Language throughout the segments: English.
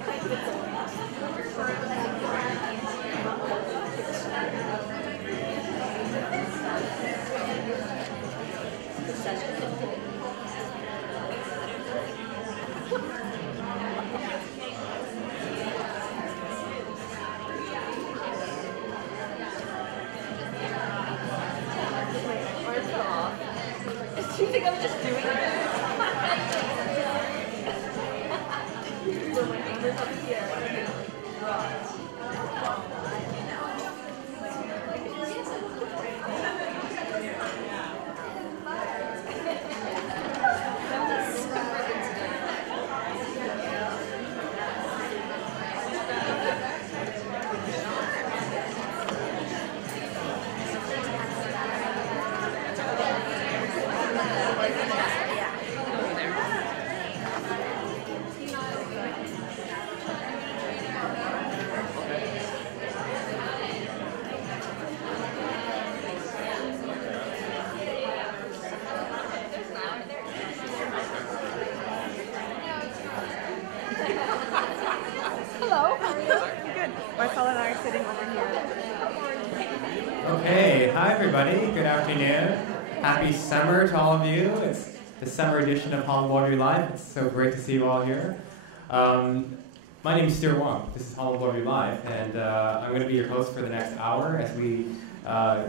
Do you think I'm just doing it? So my fingers up here. Hello. Good. My fellow and I are sitting over here. Okay, hi everybody. Good afternoon. Happy summer to all of you. It's the summer edition of Holland Bloorview Live. It's so great to see you all here. My name is Stuart Wong. This is Holland Bloorview Live, and I'm going to be your host for the next hour as we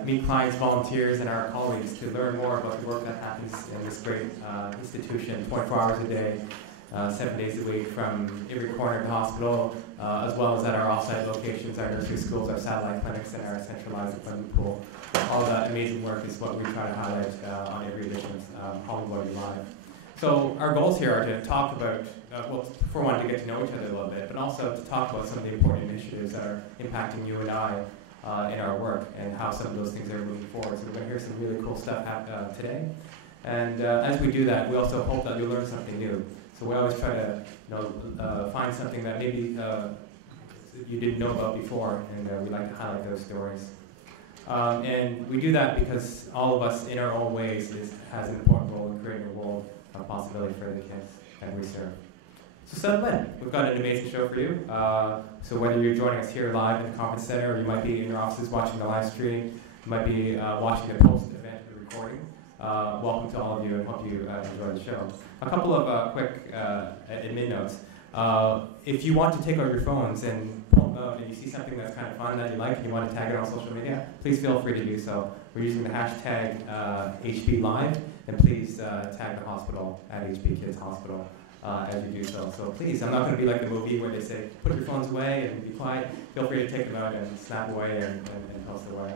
meet clients, volunteers, and our colleagues to learn more about the work that happens in this great institution 24 hours a day. 7 days a week from every corner of the hospital, as well as at our off-site locations, our nursery schools, our satellite clinics, and our centralized equipment pool. All that amazing work is what we try to highlight on every edition of Holland Bloorview Live. So our goals here are to talk about, well, for one, to get to know each other a little bit, but also to talk about some of the important initiatives that are impacting you and I in our work and how some of those things are moving forward. So we're going to hear some really cool stuff today. And as we do that, we also hope that you'll learn something new. So we always try to find something that maybe you didn't know about before, and we like to highlight those stories. And we do that because all of us, in our own ways, has an important role in creating a world of possibility for the kids that we serve. So settle in. We've got an amazing show for you. So whether you're joining us here live in the conference center, or you might be in your offices watching the live stream, you might be watching the post-event recording, welcome to all of you, and hope you enjoy the show. A couple of quick admin notes. If you want to take out your phones and pull them out and you see something that's kind of fun that you like and you want to tag it on social media, please feel free to do so. We're using the hashtag HBLive, and please tag the hospital at HB Kids Hospital as you do so. So please, I'm not going to be like the movie where they say, put your phones away and be quiet. Feel free to take them out and snap away and post away.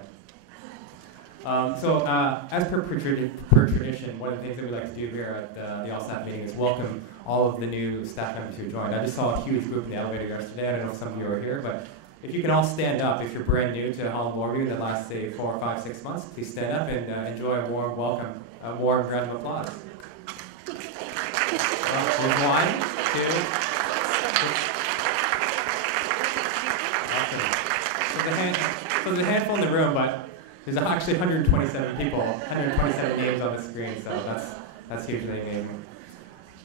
As per tradition, one of the things that we like to do here at the all-staff meeting is welcome all of the new staff members who joined. I just saw a huge group in the elevator yesterday. I don't know if some of you are here, but if you can all stand up, if you're brand new to Holland Bloorview in the last, say, 4, 5, 6 months, please stand up and enjoy a warm welcome, a warm round of applause. There's 1, 2. Awesome. So there's a handful in the room, but there's actually 127 people, 127 names on the screen, so that's hugely amazing.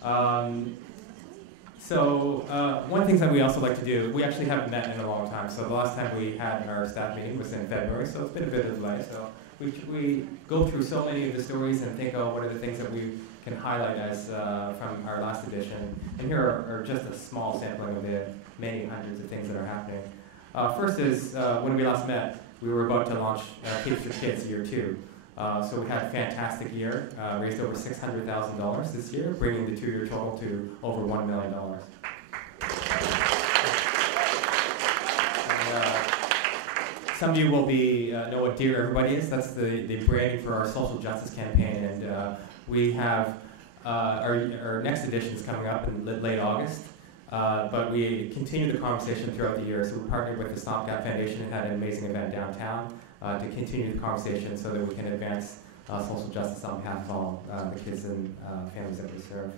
One of the things that we also like to do, we actually haven't met in a long time. So the last time we had our staff meeting was in February, so it's been a bit of a delay. So we go through so many of the stories and think, oh, what are the things that we can highlight as from our last edition. And here are just a small sampling of the many hundreds of things that are happening. First is, when we last met, we were about to launch Kids for Kids Year 2. So we had a fantastic year, raised over $600,000 this year, bringing the 2-year total to over $1 million. Some of you will know what Dear Everybody is. That's the branding for our social justice campaign, and we have our next edition is coming up in late August. But we continue the conversation throughout the year. So we partnered with the Stopgap Foundation and had an amazing event downtown to continue the conversation so that we can advance social justice on behalf of all the kids and families that we serve.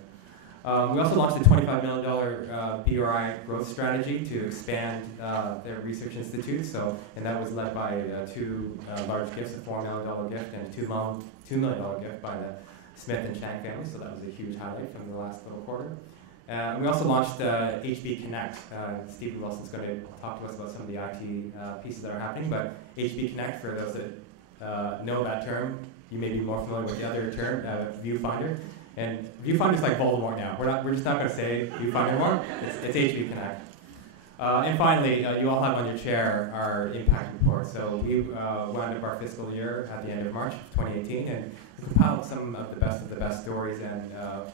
We also launched a $25 million BRI growth strategy to expand their research institute. And that was led by 2 large gifts, a $4 million gift and a $2 million gift by the Smith and Chang family. So that was a huge highlight from the last little quarter. We also launched HB Connect. Stephen Wilson's going to talk to us about some of the IT pieces that are happening, but HB Connect, for those that know that term, you may be more familiar with the other term, Viewfinder. And Viewfinder's like Voldemort now. We're just not going to say Viewfinder anymore. It's HB Connect. And finally, you all have on your chair our impact report. So we wound up our fiscal year at the end of March 2018 and compiled some of the best stories and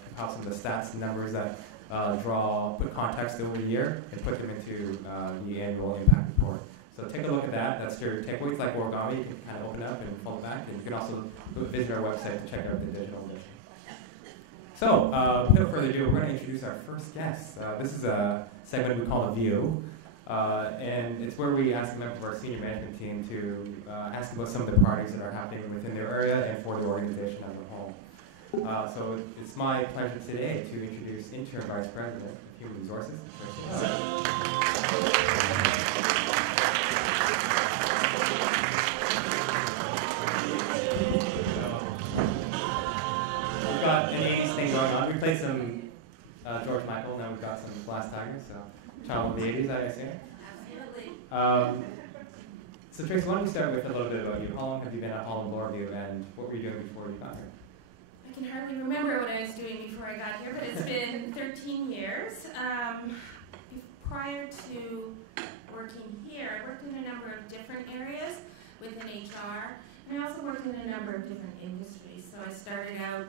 compiled some of the stats and numbers that put context over the year and put them into the annual impact report. So take a look at that. That's your takeaways, like origami. You can kind of open up and fold back, and you can also visit our website to check out the digital edition. So, without further ado, we're going to introduce our first guest. This is a segment we call A View, and it's where we ask a member of our senior management team to ask about some of the priorities that are happening within their area and for the organization as a whole. So it's my pleasure today to introduce Interim Vice President of Human Resources. We've got an 80s thing going on. We played some George Michael, now we've got some Glass Tigers, so child of the 80s, I assume. Absolutely. So Trace, why don't we start with a little bit about you? How long have you been at Holland Bloorview, and what were you doing before you got here? I can hardly remember what I was doing before I got here, but it's been 13 years. Prior to working here, I worked in a number of different areas within HR, and I also worked in a number of different industries. So I started out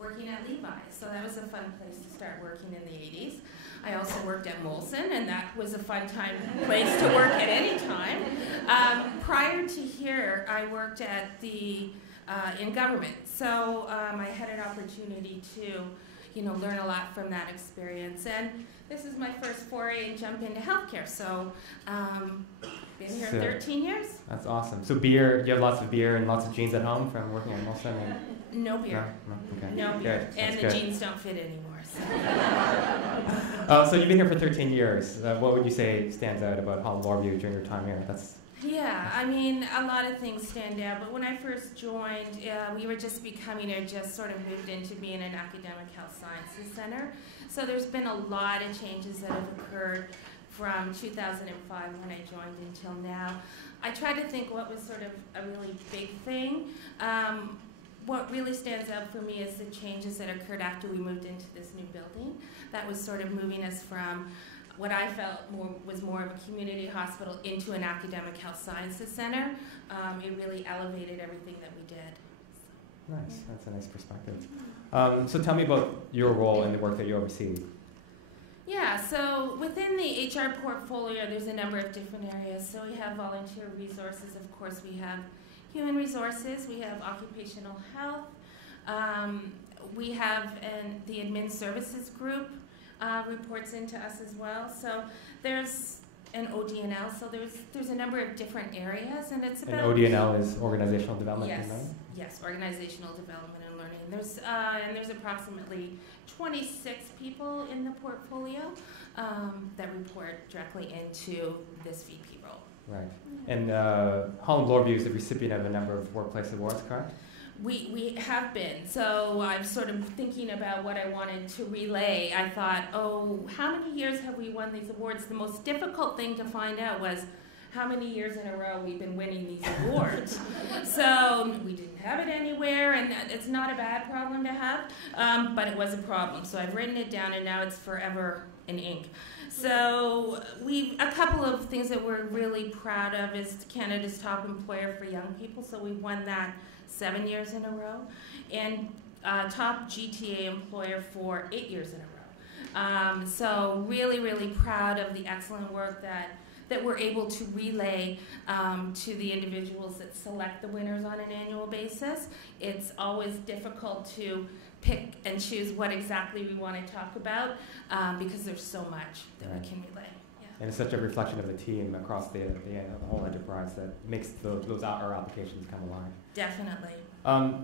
working at Levi's, so that was a fun place to start working in the 80s. I also worked at Molson, and that was a fun place to work at any time. Prior to here, I worked at in government, so I had an opportunity to, learn a lot from that experience. And this is my first foray and jump into healthcare. So, been here 13 years. That's awesome. So beer, do you have lots of beer and lots of jeans at home from working at Molson? No beer. No? Okay. No beer. Good. And the jeans don't fit anymore. So you've been here for 13 years. What would you say stands out about Holland Bloorview during your time here? Yeah, I mean, a lot of things stand out, but when I first joined, we were just just sort of moved into being an academic health sciences center. So there's been a lot of changes that have occurred from 2005 when I joined until now. I try to think what was sort of a really big thing. What really stands out for me is the changes that occurred after we moved into this new building. That was sort of moving us from what I felt was more of a community hospital into an academic health sciences center. It really elevated everything that we did. Nice, that's a nice perspective. So tell me about your role in the work that you oversee. Yeah, so within the HR portfolio, there's a number of different areas. So we have volunteer resources, of course, we have human resources, we have occupational health, we have the admin services group reports into us as well. So there's an ODNL, so there's a number of different areas, and it's about... And ODNL is Organizational Development yes, and Learning? Yes, Organizational Development and Learning. There's approximately 26 people in the portfolio that report directly into this VP role. Right. And Holland Bloorview is the recipient of a number of workplace awards, correct? We have been. So I'm sort of thinking about what I wanted to relay. I thought, how many years have we won these awards? The most difficult thing to find out was how many years in a row we've been winning these awards. So we didn't have it anywhere, and it's not a bad problem to have, but it was a problem. So I've written it down, and now it's forever in ink. So a couple of things that we're really proud of is Canada's top employer for young people. So we've won that 7 years in a row, and top GTA employer for 8 years in a row. So really, really proud of the excellent work that we're able to relay to the individuals that select the winners on an annual basis. It's always difficult to pick and choose what exactly we want to talk about because there's so much that we can relay. Yeah. And it's such a reflection of the team across the whole enterprise that makes our applications come alive. Definitely.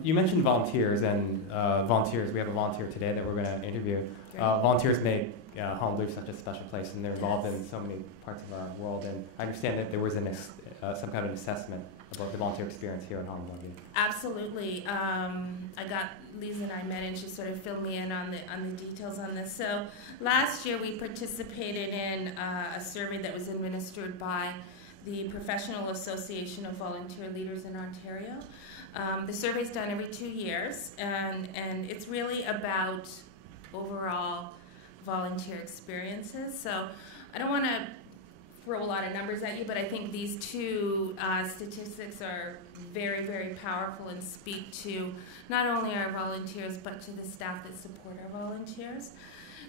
You mentioned volunteers, and volunteers, we have a volunteer today that we're going to interview. Volunteers make Holland Bloorview such a special place, and they're involved in so many parts of our world. And I understand that there was some kind of assessment about the volunteer experience here in Holland. Absolutely. I got Lisa and I met, and she sort of filled me in on the details on this. So last year we participated in a survey that was administered by the Professional Association of Volunteer Leaders in Ontario. The survey is done every 2 years, and it's really about overall volunteer experiences. So I don't want to throw a lot of numbers at you, but I think these two statistics are very, very powerful and speak to not only our volunteers, but to the staff that support our volunteers.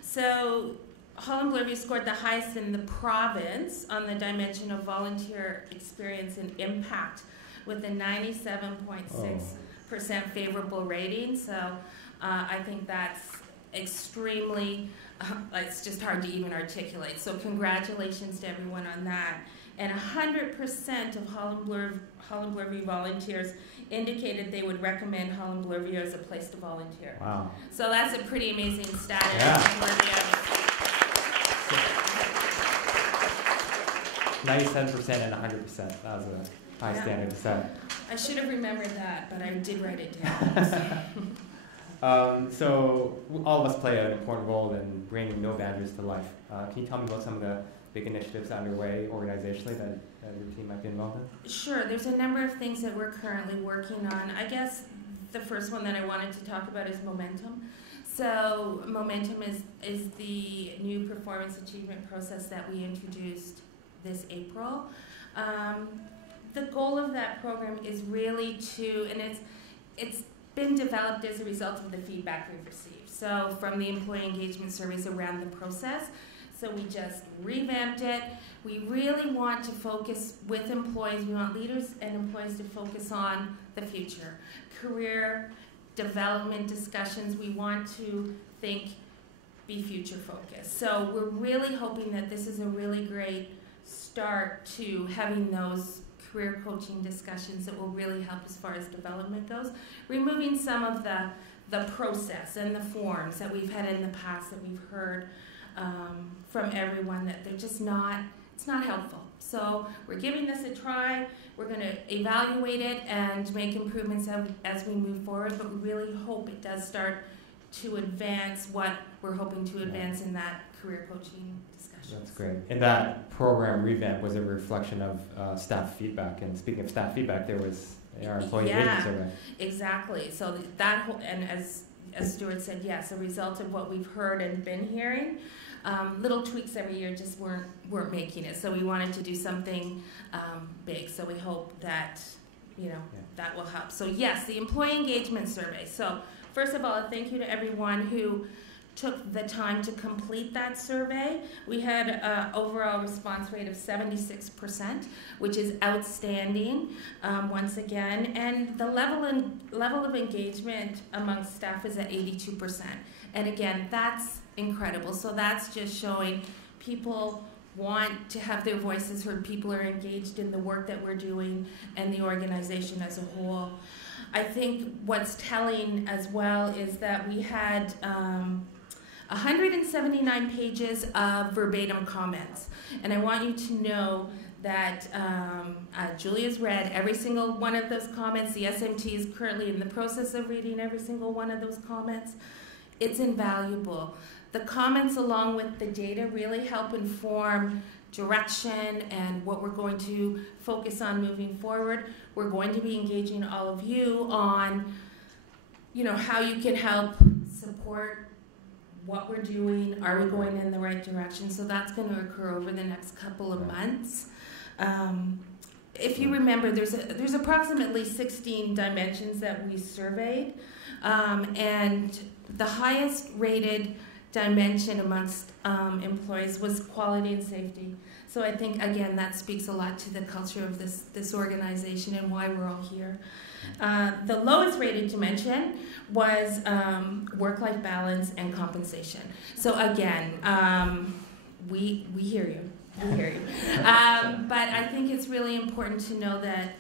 So Holland Bloorview scored the highest in the province on the dimension of volunteer experience and impact, with a 97.6% favorable rating. So I think that's extremely, it's just hard to even articulate. So congratulations to everyone on that. And 100% of Holland Bloorview volunteers indicated they would recommend Holland Bloorview as a place to volunteer. Wow. So that's a pretty amazing stat. Yeah. 97% and 100%. That was a high standard to set. I should have remembered that, but I did write it down. So all of us play an important role in bringing no boundaries to life. Can you tell me about some of the big initiatives underway organizationally that your team might be involved in? Sure. There's a number of things that we're currently working on. I guess the first one that I wanted to talk about is momentum. So momentum is the new performance achievement process that we introduced this April. The goal of that program is really to, and it's been developed as a result of the feedback we've received. So from the employee engagement surveys around the process. So we just revamped it. We really want to focus with employees. We want leaders and employees to focus on the future. Career development discussions. We want to be future focused. So we're really hoping that this is a really great start to having those career coaching discussions that will really help as far as development goes, removing some of the process and the forms that we've had in the past that we've heard from everyone that they're just not, it's not helpful. So we're giving this a try. We're going to evaluate it and make improvements as we move forward, but we really hope it does start to advance what we're hoping to advance in that career coaching discussion. That's great. And that program revamp was a reflection of staff feedback. And speaking of staff feedback, there was our employee engagement survey. Exactly. So that whole, and as Stuart said, yes, a result of what we've heard and been hearing. Little tweaks every year just weren't making it. So we wanted to do something big. So we hope that that will help. So yes, the employee engagement survey. So first of all, a thank you to everyone who took the time to complete that survey. We had an overall response rate of 76%, which is outstanding once again. And the level of engagement amongst staff is at 82%. And again, that's incredible. So that's just showing people want to have their voices heard. People are engaged in the work that we're doing and the organization as a whole. I think what's telling as well is that we had 179 pages of verbatim comments. And I want you to know that Julia's read every single one of those comments. The SMT is currently in the process of reading every single one of those comments. It's invaluable. The comments along with the data really help inform direction and what we're going to focus on moving forward. We're going to be engaging all of you on, how you can help support what we're doing. Are we going in the right direction? So that's going to occur over the next couple of months. If you remember, there's approximately 16 dimensions that we surveyed, and the highest rated dimension amongst employees was quality and safety. So I think, again, that speaks a lot to the culture of this organization and why we're all here. The lowest rated dimension was work-life balance and compensation. So again, we hear you. We hear you. But I think it's really important to know that,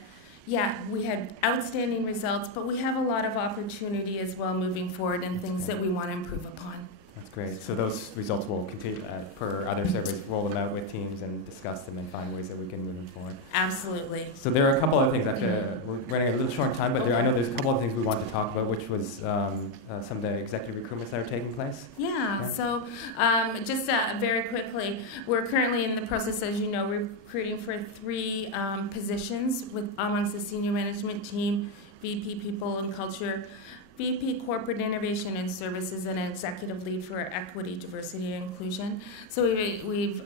we had outstanding results, but we have a lot of opportunity as well moving forward and things that we want to improve upon. That's That's great. So those results will continue per other surveys, roll them out with teams and discuss them and find ways that we can move them forward. Absolutely. So there are a couple other things. We're running a little short on time, but I know there's a couple of things we want to talk about, which was some of the executive recruitments that are taking place. Yeah. So just very quickly, we're currently in the process, as you know, recruiting for 3 positions amongst the senior management team, VP People and Culture, VP Corporate Innovation and Services, and an executive lead for equity, diversity, and inclusion. So we've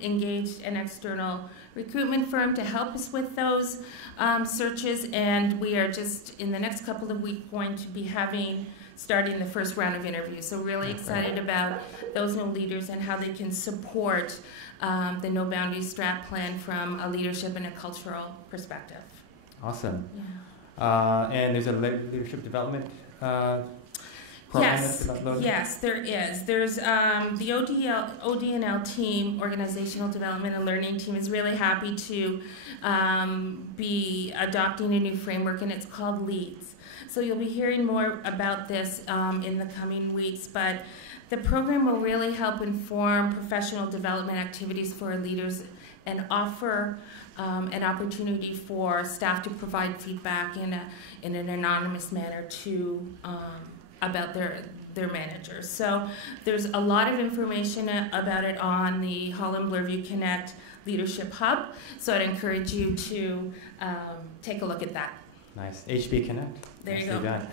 engaged an external recruitment firm to help us with those searches, and we are just in the next couple of weeks going to be starting the first round of interviews. So really excited about those new leaders and how they can support the No Boundaries Strat plan from a leadership and a cultural perspective. Awesome. Yeah. And there's a leadership development program that's loaded? Yes, there is. There's the ODNL team, Organizational Development and Learning team, is really happy to be adopting a new framework, and it's called LEADS. So you'll be hearing more about this in the coming weeks, but the program will really help inform professional development activities for leaders and offer an opportunity for staff to provide feedback in an anonymous manner to about their managers. So there's a lot of information about it on the Holland Bloorview Connect Leadership Hub. So I'd encourage you to take a look at that. Nice. HB Connect. There you Nicely go. done.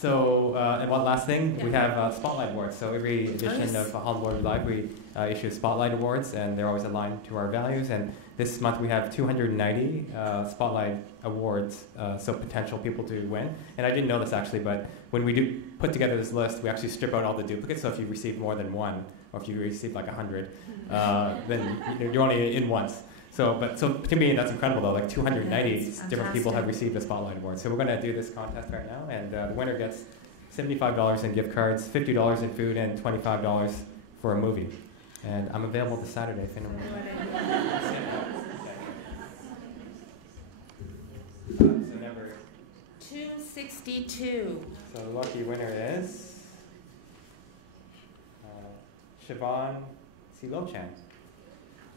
And one last thing, we have Spotlight Awards. So every edition of Holland Bloorview Live, we issue Spotlight Awards, and they're always aligned to our values. And this month we have 290 Spotlight Awards, so potential people to win. And I didn't know this actually, but when we do put together this list, we actually strip out all the duplicates. So if you receive more than one, or if you receive like 100, then you're only in once. So to me, that's incredible though. Like 290 different people have received a Spotlight Award. So we're going to do this contest right now, and the winner gets $75 in gift cards, $50 in food, and $25 for a movie. And I'm available this Saturday if anyone wants. So number 262. So the lucky winner is Siobhan Silochan.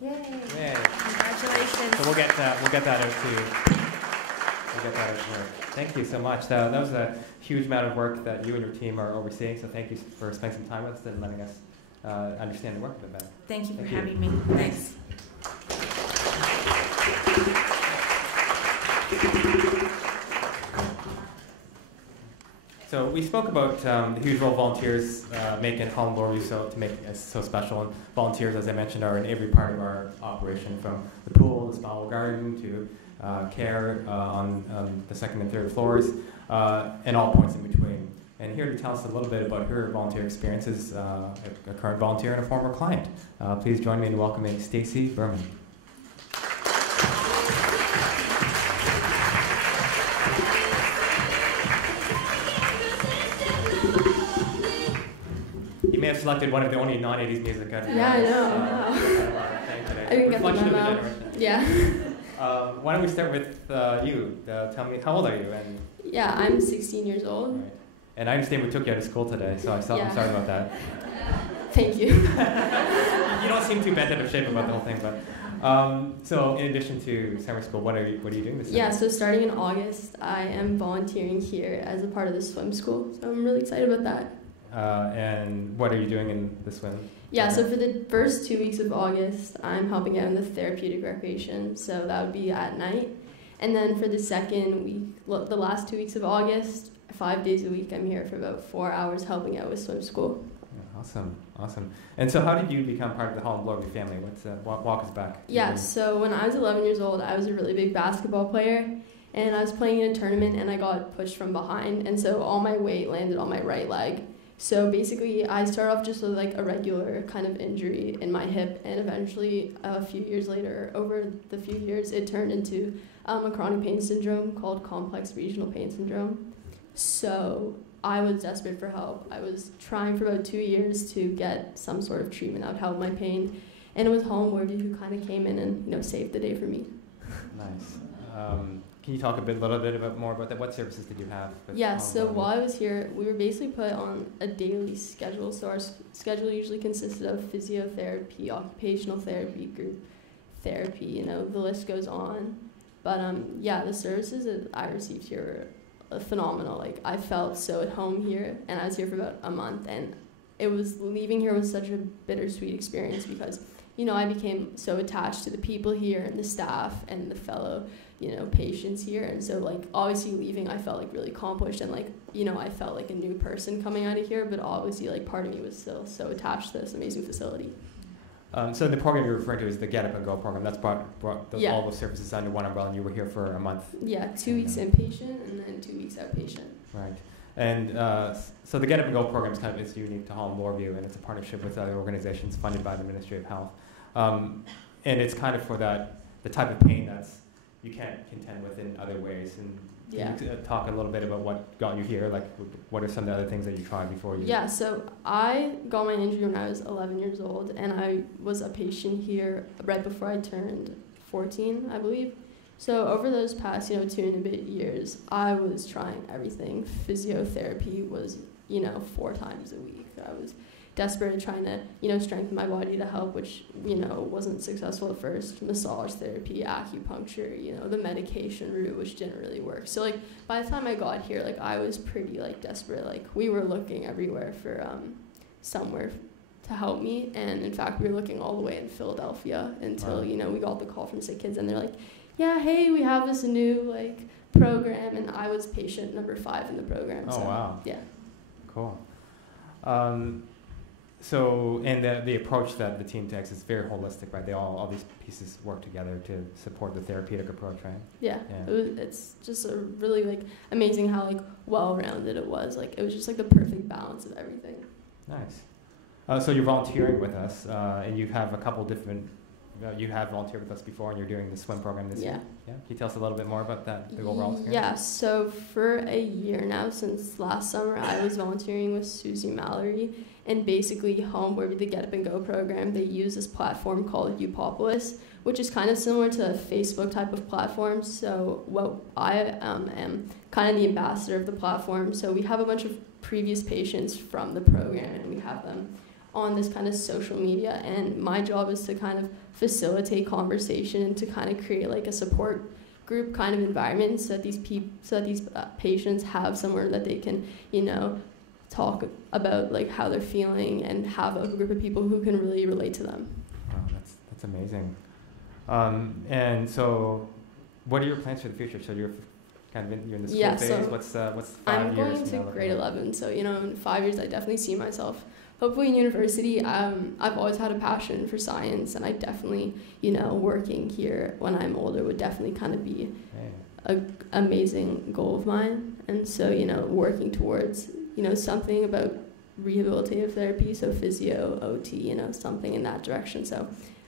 Yay! Yay! Congratulations. So we'll get that out to you. Thank you so much. That was a huge amount of work that you and your team are overseeing. So thank you for spending some time with us and letting us understand the work a bit better. Thank you for having me. Thanks. So we spoke about the huge role volunteers make in Holland Bloorview to make it so special. And volunteers, as I mentioned, are in every part of our operation, from the pool, the spa garden, to care on the second and third floors, and all points in between. And here to tell us a little bit about her volunteer experiences, a current volunteer and a former client. Please join me in welcoming Stacey Berman. You may have selected one of the only non-80s music. Yeah, I know. I didn't get the memo. Yeah. Why don't we start with you? Tell me, how old are you? And yeah, I'm 16 years old. Right. And I understand we took you out of school today, so I'm sorry about that. Thank you. You don't seem too bent out of shape about the whole thing, but so in addition to summer school, what are you doing this summer? Yeah, so starting in August, I am volunteering here as a part of the swim school, so I'm really excited about that. And what are you doing in the swim? Yeah, so for the first 2 weeks of August, I'm helping out in the therapeutic recreation, so that would be at night. And then for the second week, the last 2 weeks of August, 5 days a week, I'm here for about 4 hours helping out with swim school. Awesome. And so how did you become part of the Holland Bloorview family? Walk us back. Yeah, so when I was 11 years old, I was a really big basketball player, and I was playing in a tournament, and I got pushed from behind, and so all my weight landed on my right leg. So basically, I started off just with like a regular kind of injury in my hip, and eventually, a few years later, over the few years, it turned into a chronic pain syndrome called complex regional pain syndrome. So I was desperate for help. I was trying for about 2 years to get some sort of treatment that would help my pain, and it was Holland Bloorview who kind of came in and saved the day for me. Nice. can you talk a little bit more about that? What services did you have? Yeah, so while I was here, we were basically put on a daily schedule. So our schedule usually consisted of physiotherapy, occupational therapy, group therapy, you know, the list goes on. But yeah, the services that I received here were phenomenal. Like, I felt so at home here, and I was here for about a month, and leaving here was such a bittersweet experience because, you know, I became so attached to the people here and the staff and the fellow, you know, patients here. And so, like, obviously leaving, I felt, like, really accomplished and, like, you know, I felt like a new person coming out of here, but obviously, like, part of me was still so attached to this amazing facility. So the program you're referring to is the Get Up and Go program. That's brought Yeah. all those services under one umbrella, and you were here for a month. Yeah, 2 weeks inpatient and then 2 weeks outpatient. Right. And so the Get Up and Go program is kind of, it's unique to Holland Bloorview, and it's a partnership with other organizations funded by the Ministry of Health. And it's kind of for the type of pain that's you can't contend with in other ways. And can you talk a little bit about what got you here? Like, what are some of the other things that you tried before you? Yeah, so I got my injury when I was 11 years old, and I was a patient here right before I turned 14, I believe. So over those past, you know, 2 and a bit years, I was trying everything. Physiotherapy was, you know, 4 times a week. I was desperate at trying to, you know, strengthen my body to help, which, you know, wasn't successful at first. Massage therapy, acupuncture, you know, the medication route, which didn't really work. So, like, by the time I got here, like, I was pretty, like, desperate. Like, we were looking everywhere for somewhere to help me. And, in fact, we were looking all the way in Philadelphia until, you know, we got the call from Sick Kids, and they're like, yeah, hey, we have this new, like, program. And I was patient number 5 in the program. Oh, so, wow. Yeah. Cool. So, and the approach that the team takes is very holistic, right? All these pieces work together to support the therapeutic approach, right? Yeah. It's just a really, like, amazing how, like, well-rounded it was. Like, it was just, like, the perfect balance of everything. Nice. So you're volunteering with us, and you have a couple different, you have volunteered with us before, and you're doing the swim program this year. Yeah. Can you tell us a little bit more about that, the overall experience? Yeah, so for a year now, since last summer, I was volunteering with Susie Mallory. And basically, Home, where the Get Up and Go program, they use this platform called Paperless, which is kind of similar to a Facebook type of platform. So I am kind of the ambassador of the platform. So we have a bunch of previous patients from the program, and we have them on this kind of social media. And my job is to kind of facilitate conversation and to kind of create, like, a support group kind of environment so that these patients have somewhere that they can, you know, talk about, like, how they're feeling and have a group of people who can really relate to them. Wow, that's amazing. And so, what are your plans for the future? So you're in the school phase. What's 5 years? I'm going to grade 11, so, you know, in 5 years I definitely see myself hopefully in university. I've always had a passion for science, and I definitely, you know, working here when I'm older would definitely kind of be an amazing goal of mine. And so, you know, working towards, you know, something about rehabilitative therapy, so physio, OT, you know, something in that direction. So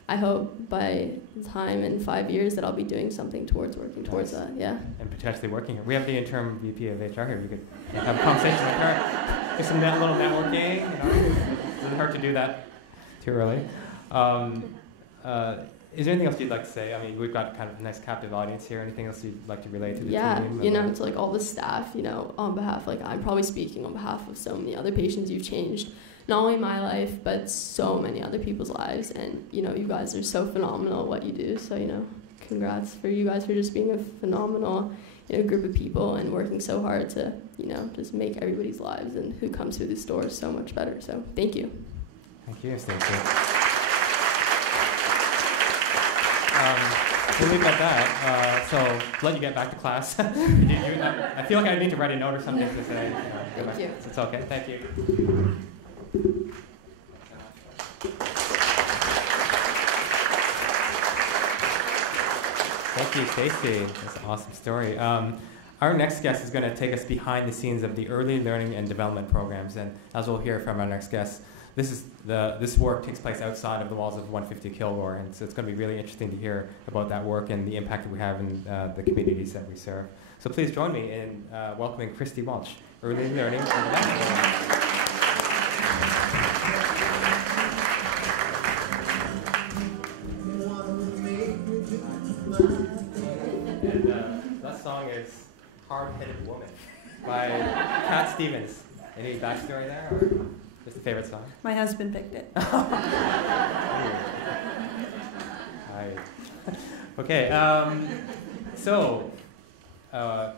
I hope by the time in 5 years that I'll be doing something towards working towards that, yeah. And potentially working here. We have the interim VP of HR here. You could have a conversation with her. Do some little networking. You know, it doesn't hurt to do that too early. Is there anything else you'd like to say? I mean, we've got kind of a nice captive audience here. Anything else you'd like to relate to the team? Yeah, you know, to, like, all the staff, you know, on behalf, like, I'm probably speaking on behalf of so many other patients. You've changed not only my life, but so many other people's lives. And, you know, you guys are so phenomenal at what you do. So, you know, congrats for you guys for just being a phenomenal, you know, group of people and working so hard to, you know, just make everybody's lives and who comes through these doors so much better. So thank you. Thank you, Stacey. We'll leave it at that. So let you get back to class. I feel like I need to write a note or something to say. Thank you. It's okay. Thank you. Thank you, Stacey. That's an awesome story. Our next guest is going to take us behind the scenes of the early learning and development programs, and as we'll hear from our next guest, this work takes place outside of the walls of 150 Kilgore, and so it's going to be really interesting to hear about that work and the impact that we have in the communities that we serve. So please join me in welcoming Christy Walsh, Early Learning and Development. Hard-Headed Woman by Cat Stevens. Any backstory there, or just a favorite song? My husband picked it. Okay, so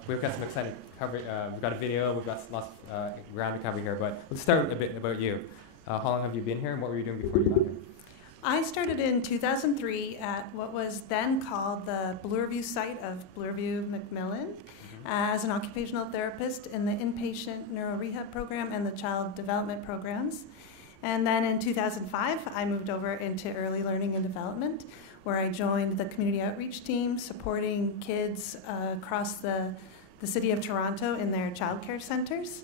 we've got some exciting coverage. We've got a video, we've got lots of ground to cover here, but let's start a bit about you. How long have you been here, and what were you doing before you got here? I started in 2003 at what was then called the Bloorview site of Bloorview, Macmillan, as an occupational therapist in the inpatient neuro-rehab program and the child development programs. And then in 2005, I moved over into early learning and development, where I joined the community outreach team supporting kids across the city of Toronto in their childcare centers.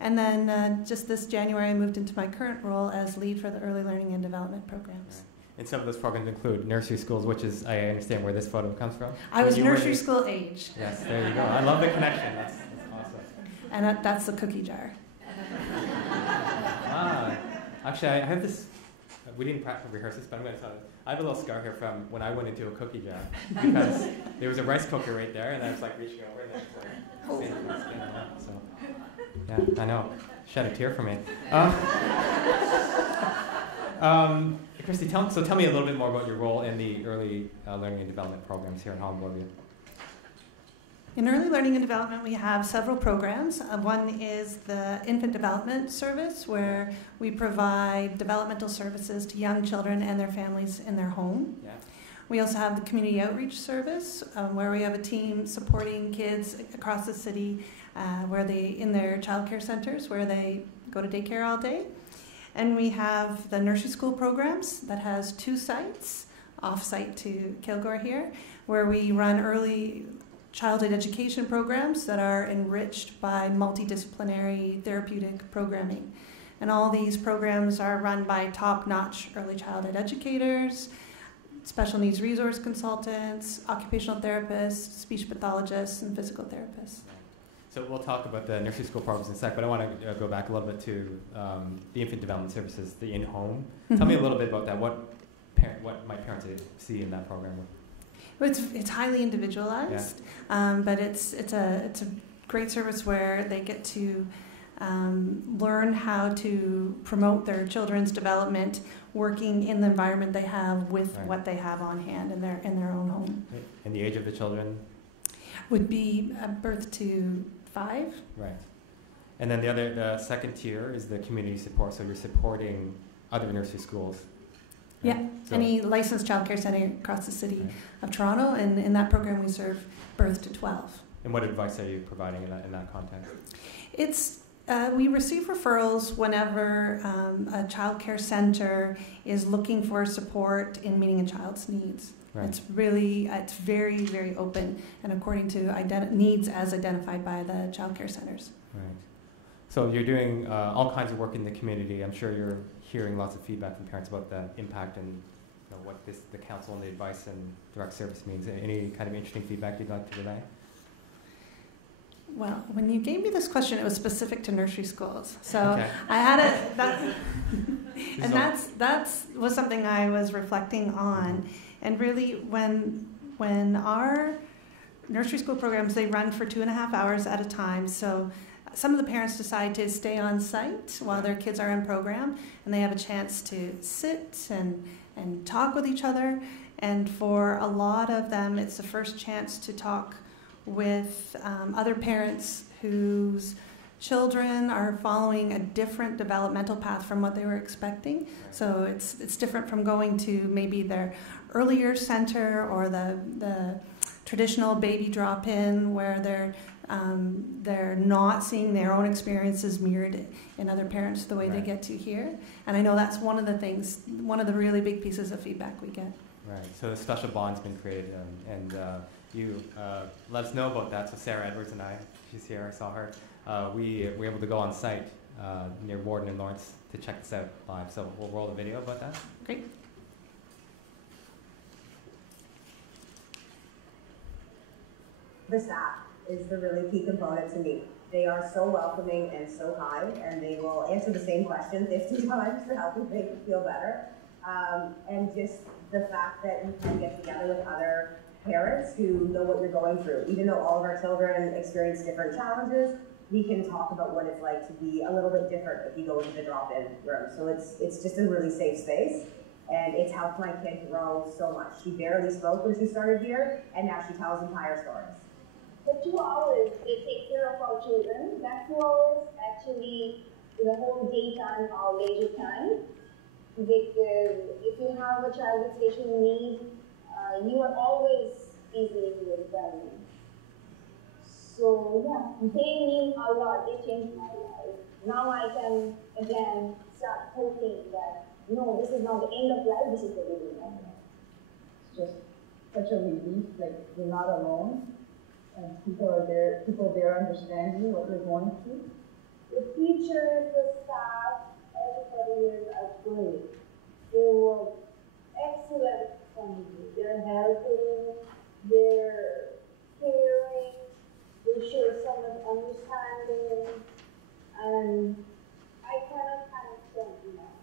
And then just this January, I moved into my current role as lead for the early learning and development programs. Right. And some of those programs include nursery schools, which is, I understand where this photo comes from. I was nursery school age. Yes, there you go. I love the connection. That's awesome. And that's the cookie jar. Actually, I have this, we didn't rehearse this, but I'm going to tell you. I have a little scar here from when I went into a cookie jar, because there was a rice cooker right there, and I was like reaching over, and then it was like, so, yeah, I know. Shed a tear for me. Christy, tell me a little bit more about your role in the early learning and development programs here at Holland Bloorview. In early learning and development, we have several programs. One is the infant development service, where we provide developmental services to young children and their families in their home. Yeah. We also have the community outreach service, where we have a team supporting kids across the city in their childcare centers, where they go to daycare all day. And we have the nursery school programs that has 2 sites, off-site to Kilgore here, where we run early childhood education programs that are enriched by multidisciplinary therapeutic programming. And all these programs are run by top-notch early childhood educators, special needs resource consultants, occupational therapists, speech pathologists, and physical therapists. So we'll talk about the nursery school programs in a sec, but I want to go back a little bit to the infant development services, the in-home. Tell me a little bit about that. What might parents see in that program? Well, it's highly individualized, but it's a great service where they get to learn how to promote their children's development, working in the environment they have with what they have on hand in their own home. And the age of the children would be birth to 5. Right. And then the second tier is the community support. So you're supporting other nursery schools. Right? Yeah, so any licensed childcare center across the city of Toronto, and in that program we serve birth to 12. And what advice are you providing in that context? It's we receive referrals whenever a childcare center is looking for support in meeting a child's needs. Right. It's very, very open and according to needs as identified by the childcare centers. Right. So you're doing all kinds of work in the community. I'm sure you're hearing lots of feedback from parents about the impact and what the counsel and the advice and direct service means. Any kind of interesting feedback you'd like to relay? Well, when you gave me this question, it was specific to nursery schools. So okay. I had that was something I was reflecting on. And really, when our nursery school programs, they run for 2.5 hours at a time. So some of the parents decide to stay on site while their kids are in program, and they have a chance to sit and talk with each other. And for a lot of them, it's the first chance to talk with other parents whose children are following a different developmental path from what they were expecting. So it's different from going to maybe their earlier center or the traditional baby drop-in, where they're not seeing their own experiences mirrored in other parents the way they get to here. And I know that's one of the really big pieces of feedback we get. Right. So a special bond's been created, and you let us know about that. So Sarah Edwards and I, she's here, I saw her. We were able to go on site near Warden and Lawrence to check this out live. So we'll roll the video about that. Great. The staff is the really key component to me. They are so welcoming and so kind, and they will answer the same question 50 times to help you make you feel better. And just the fact that you can get together with other parents who know what you're going through. Even though all of our children experience different challenges, we can talk about what it's like to be a little bit different if you go into the drop-in room. So it's just a really safe space, and it's helped my kid grow so much. She barely spoke when she started here, and now she tells entire stories. The 2 hours they take care of our children, that 2 hours actually is a whole daytime or leisure time. Because if you have a child with special needs, you are always busy with them. So yeah, they mean a lot. They changed my life. Now I can again start hoping that no, this is not the end of life. This is the beginning of life. It's just such a relief. Like you're not alone, and people are there. People there understand you, what you're going through. The teachers, the staff, everybody here are great. They were excellent from me. They're helping. They're caring. They show so much understanding, and I cannot thank them enough.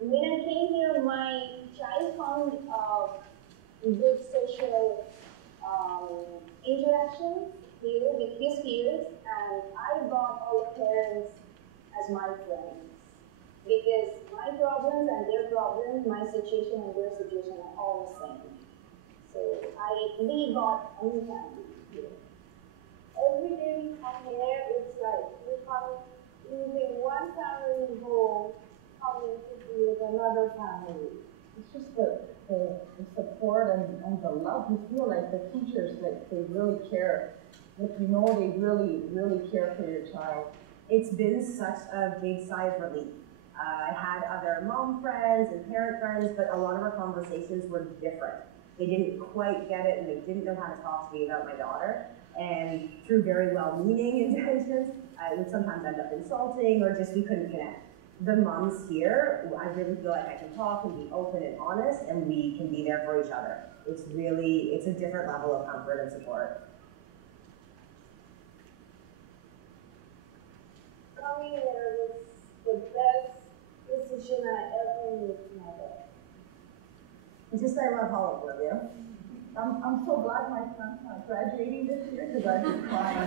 When I came here, my child found good social interactions here with his peers, and I got all the parents as my friends. Because my problems and their problems, my situation and their situation are all the same. So we got a new family here. Every day we come here, it's like we come leaving one family home, coming to be with another family. It's just the support and the love. You feel like the teachers, like they really care. Like you know they really, really care for your child. It's been such a big sigh of relief. I had other mom friends and parent friends, but a lot of our conversations were different. They didn't quite get it, and they didn't know how to talk to me about my daughter. And through very well-meaning intentions, it would sometimes end up insulting, or just we couldn't connect. The moms here, I really feel like I can talk and be open and honest, and we can be there for each other. It's a different level of comfort and support. Coming here was the best decision I ever made in my life. Just I love Holland, Bloorview. I'm so glad my son's not graduating this year because I've been crying.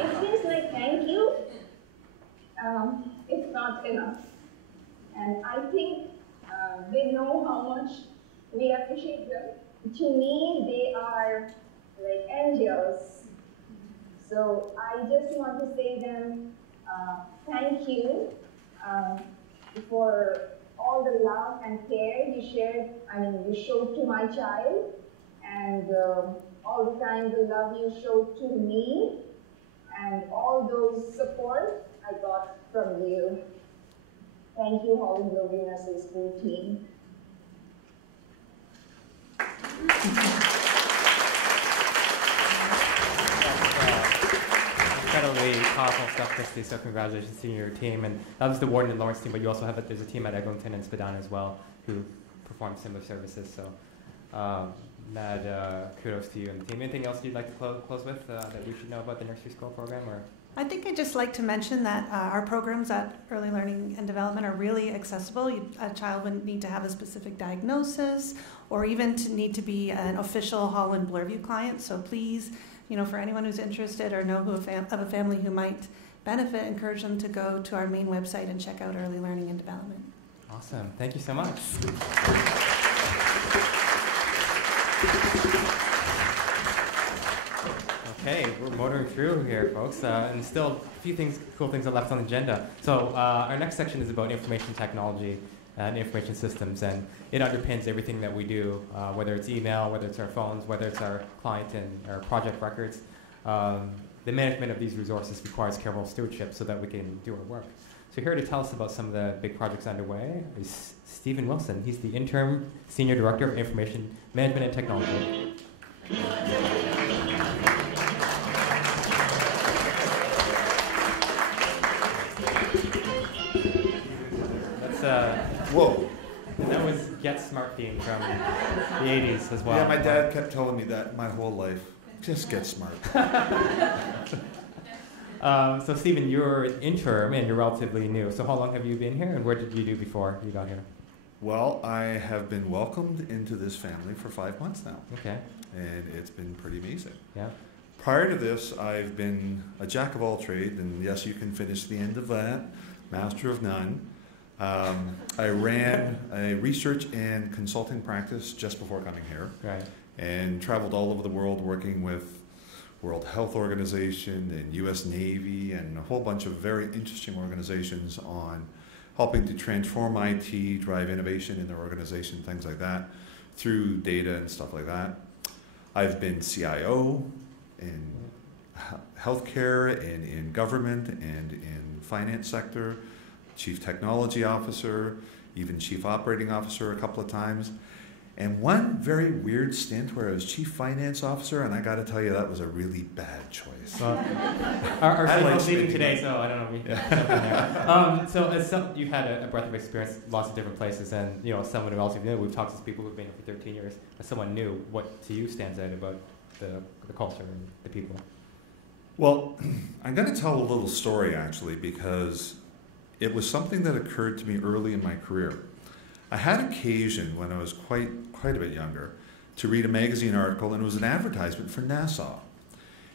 It seems like thank you. It's not enough. And I think they know how much we appreciate them. To me, they are like angels. So I just want to say them thank you for all the love and care you showed to my child, and all the time the love you showed to me, and all those support I got from you. Thank you, Holland Bloorview Nursery School team. Incredibly powerful stuff, Christy, so congratulations to your team. And that was the Warden and Lawrence team, but you also have there's a team at Eglinton and Spadina as well who perform similar services. So mad kudos to you and the team. Anything else you'd like to close with that we should know about the nursery school program? Or I think I'd just like to mention that our programs at Early Learning and Development are really accessible. A child wouldn't need to have a specific diagnosis or even to need to be an official Holland Bloorview client. So please, for anyone who's interested or know of a family who might benefit, encourage them to go to our main website and check out Early Learning and Development. Awesome. Thank you so much. Okay, we're motoring through here, folks, and still a few cool things are left on the agenda. So our next section is about information technology and information systems, and it underpins everything that we do, whether it's email, whether it's our phones, whether it's our client and our project records. The management of these resources requires careful stewardship so that we can do our work. So here to tell us about some of the big projects underway is Stephen Wilson. He's the Interim Senior Director of Information Management and Technology. Whoa. And that was Get Smart theme from the 80s as well. Yeah, my dad kept telling me that my whole life. Just get smart. So Stephen, you're interim and you're relatively new. So how long have you been here and where did you do before you got here? Well, I have been welcomed into this family for 5 months now. Okay. And it's been pretty amazing. Yeah. Prior to this, I've been a jack of all trades, and yes, you can finish the end of that, master of none. I ran a research and consulting practice just before coming here. Right. And traveled all over the world working with World Health Organization and U.S. Navy and a whole bunch of very interesting organizations on helping to transform IT, drive innovation in their organization, things like that, through data and stuff like that. I've been CIO in healthcare and in government and in finance sector, chief technology officer, even chief operating officer a couple of times. And one very weird stint where I was chief finance officer, and I got to tell you, that was a really bad choice. Our CFO's leaving today, so I don't know. So you've had a breadth of experience, lots of different places, and someone who else you've known. We've talked to people who've been here for 13 years. As someone new, what to you stands out about the culture and the people? Well, I'm going to tell a little story actually, because it was something that occurred to me early in my career. I had occasion when I was quite a bit younger to read a magazine article, and it was an advertisement for Nassau.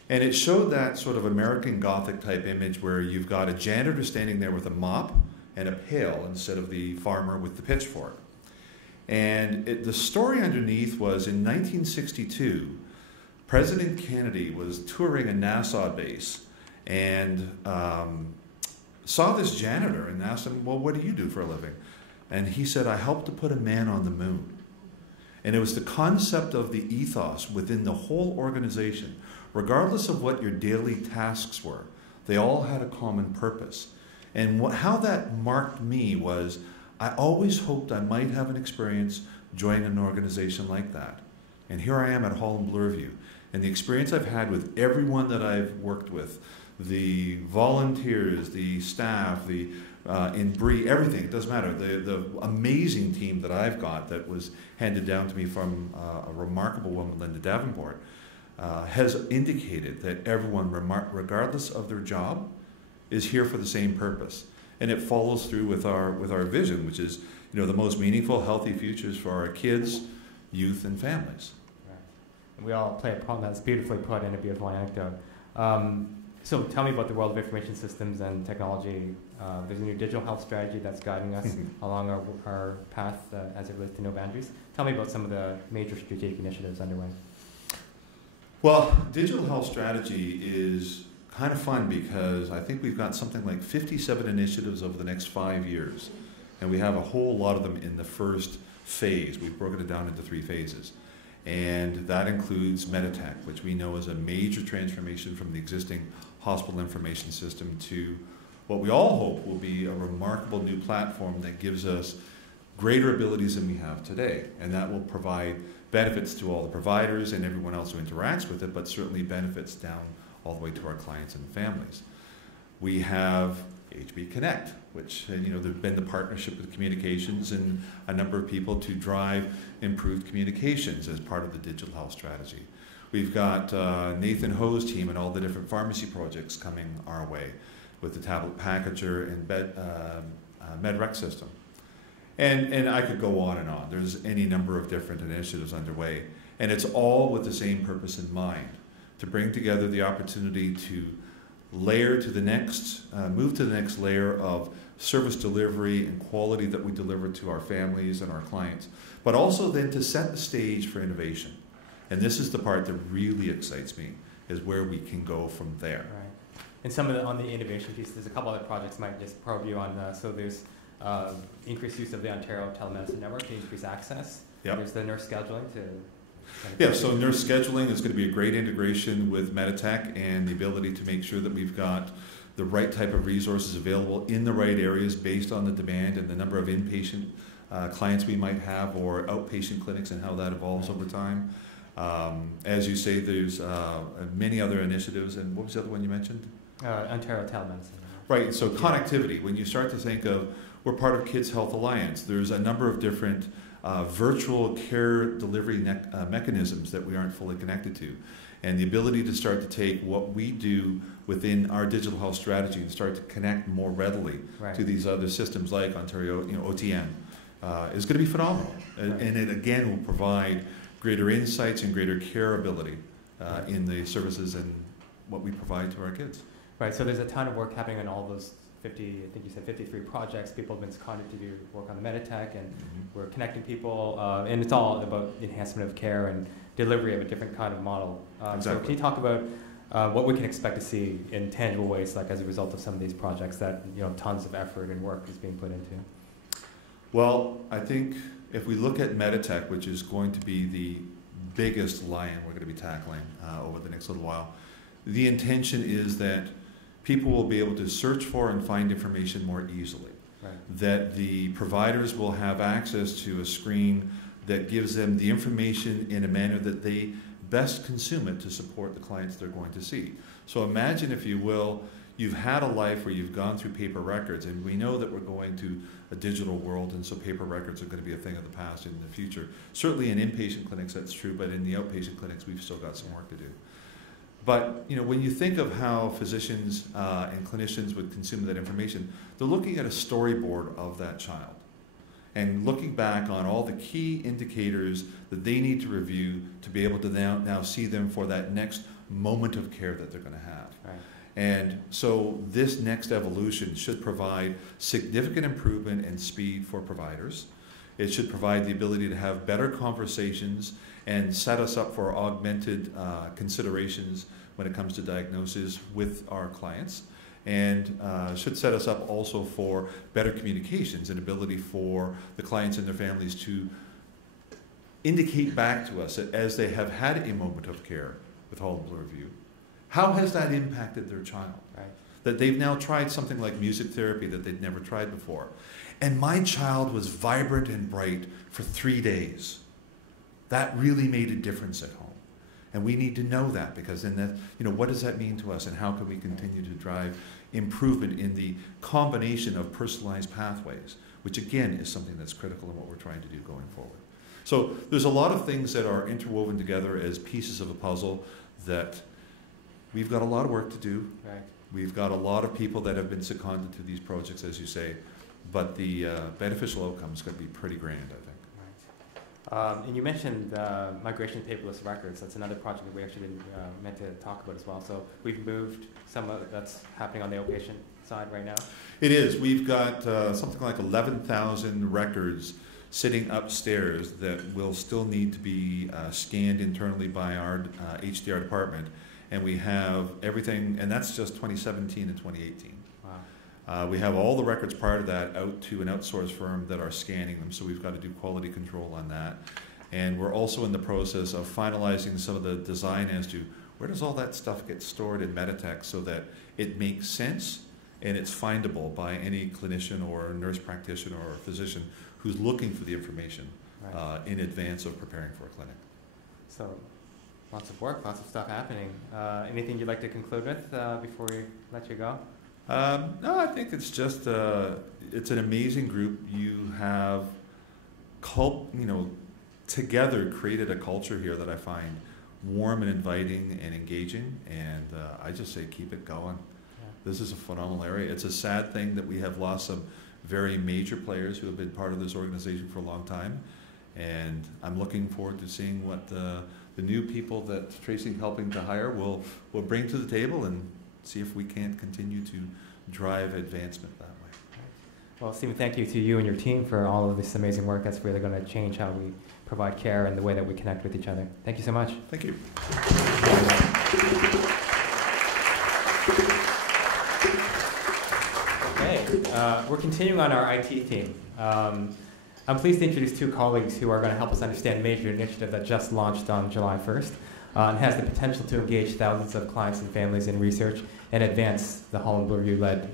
And it showed that sort of American Gothic type image where you've got a janitor standing there with a mop and a pail instead of the farmer with the pitchfork. And the story underneath was in 1962, President Kennedy was touring a Nassau base and saw this janitor and asked him, well, what do you do for a living? And he said, I helped to put a man on the moon. And it was the concept of the ethos within the whole organization. Regardless of what your daily tasks were, they all had a common purpose. And how that marked me was, I always hoped I might have an experience joining an organization like that. And here I am at Holland Bloorview. And the experience I've had with everyone that I've worked with, the volunteers, the staff, the in Bree, everything, it doesn't matter. The amazing team that I've got that was handed down to me from a remarkable woman, Linda Davenport, has indicated that everyone, regardless of their job, is here for the same purpose. And it follows through with our vision, which is the most meaningful, healthy futures for our kids, youth, and families. Right. And we all play a part. That's beautifully put in a beautiful anecdote. So tell me about the world of information systems and technology. There's a new digital health strategy that's guiding us along our path as it relates to no boundaries. Tell me about some of the major strategic initiatives underway. Well, digital health strategy is kind of fun because I think we've got something like 57 initiatives over the next 5 years. And we have a whole lot of them in the first phase. We've broken it down into 3 phases. And that includes Meditech, which we know is a major transformation from the existing hospital information system to what we all hope will be a remarkable new platform that gives us greater abilities than we have today. And that will provide benefits to all the providers and everyone else who interacts with it, but certainly benefits down all the way to our clients and families. We have HB Connect, which there's been the partnership with communications and a number of people to drive improved communications as part of the digital health strategy. We've got Nathan Ho's team and all the different pharmacy projects coming our way with the tablet packager and MedRec system. And I could go on and on. There's any number of different initiatives underway. And it's all with the same purpose in mind, to bring together the opportunity to layer to the next, move to the next layer of service delivery and quality that we deliver to our families and our clients, but also then to set the stage for innovation. And this is the part that really excites me, is where we can go from there. Right. And some of on the innovation piece, there's a couple other projects I might just probe you on. So there's increased use of the Ontario telemedicine network to increase access. Yep. There's the nurse scheduling to... Yeah, so nurse scheduling is going to be a great integration with Meditech and the ability to make sure that we've got the right type of resources available in the right areas based on the demand and the number of inpatient clients we might have, or outpatient clinics, and how that evolves over time. As you say, there's many other initiatives. And what was the other one you mentioned? Ontario telemedicine. Right, so connectivity. When you start to think of, we're part of Kids Health Alliance, there's a number of different virtual care delivery mechanisms that we aren't fully connected to. And the ability to start to take what we do within our digital health strategy and start to connect more readily to these other systems like Ontario, OTN, is going to be phenomenal. And it, again, will provide greater insights and greater care ability in the services and what we provide to our kids. Right, so there's a ton of work happening on all those 50, I think you said 53 projects. People have been seconded to do work on the Meditech, and we're connecting people, and it's all about enhancement of care and delivery of a different kind of model. Exactly. So can you talk about what we can expect to see in tangible ways, like as a result of some of these projects that tons of effort and work is being put into? Well, I think if we look at Meditech, which is going to be the biggest lion we're going to be tackling over the next little while, the intention is that people will be able to search for and find information more easily. Right. That the providers will have access to a screen that gives them the information in a manner that they best consume it to support the clients they're going to see. So imagine, if you will, you've had a life where you've gone through paper records, and we know that we're going to a digital world, and so paper records are going to be a thing of the past in the future. Certainly in inpatient clinics that's true, but in the outpatient clinics we've still got some work to do. But when you think of how physicians and clinicians would consume that information, they're looking at a storyboard of that child and looking back on all the key indicators that they need to review to be able to now see them for that next moment of care that they're going to have. Right. And so this next evolution should provide significant improvement in speed for providers. It should provide the ability to have better conversations and set us up for augmented considerations when it comes to diagnosis with our clients, and should set us up also for better communications and ability for the clients and their families to indicate back to us that as they have had a moment of care with Holland Bloorview, how has that impacted their child? Right. That they've now tried something like music therapy that they'd never tried before. And my child was vibrant and bright for 3 days. That really made a difference at home. And we need to know that, because then that, what does that mean to us, and how can we continue to drive improvement in the combination of personalized pathways, which again is something that's critical in what we're trying to do going forward. So there's a lot of things that are interwoven together as pieces of a puzzle that we've got a lot of work to do. Right. We've got a lot of people that have been seconded to these projects, as you say, but the beneficial outcome is going to be pretty grand, I think. And you mentioned migration to paperless records. That's another project that we actually didn't meant to talk about as well. So we've moved some of that's happening on the outpatient side right now. It is. We've got something like 11,000 records sitting upstairs that will still need to be scanned internally by our HDR department. And we have everything, and that's just 2017 and 2018. Wow. We have all the records prior to that out to an outsourced firm that are scanning them, so we've got to do quality control on that. And we're also in the process of finalizing some of the design as to where does all that stuff get stored in Meditech so that it makes sense and it's findable by any clinician or nurse practitioner or physician who's looking for the information in advance of preparing for a clinic. So lots of work, lots of stuff happening. Anything you'd like to conclude with before we let you go? No, I think it's just it's an amazing group. You have together created a culture here that I find warm and inviting and engaging, and I just say keep it going. Yeah. This is a phenomenal area. It's a sad thing that we have lost some very major players who have been part of this organization for a long time, and I'm looking forward to seeing what the new people that Tracy's helping to hire will bring to the table, and see if we can't continue to drive advancement that way. Well, Stephen, thank you to you and your team for all of this amazing work. That's really going to change how we provide care and the way that we connect with each other. Thank you so much. Thank you. Okay, we're continuing on our IT theme. I'm pleased to introduce two colleagues who are going to help us understand a major initiative that just launched on July 1st. And has the potential to engage thousands of clients and families in research and advance the Holland Bloorview-led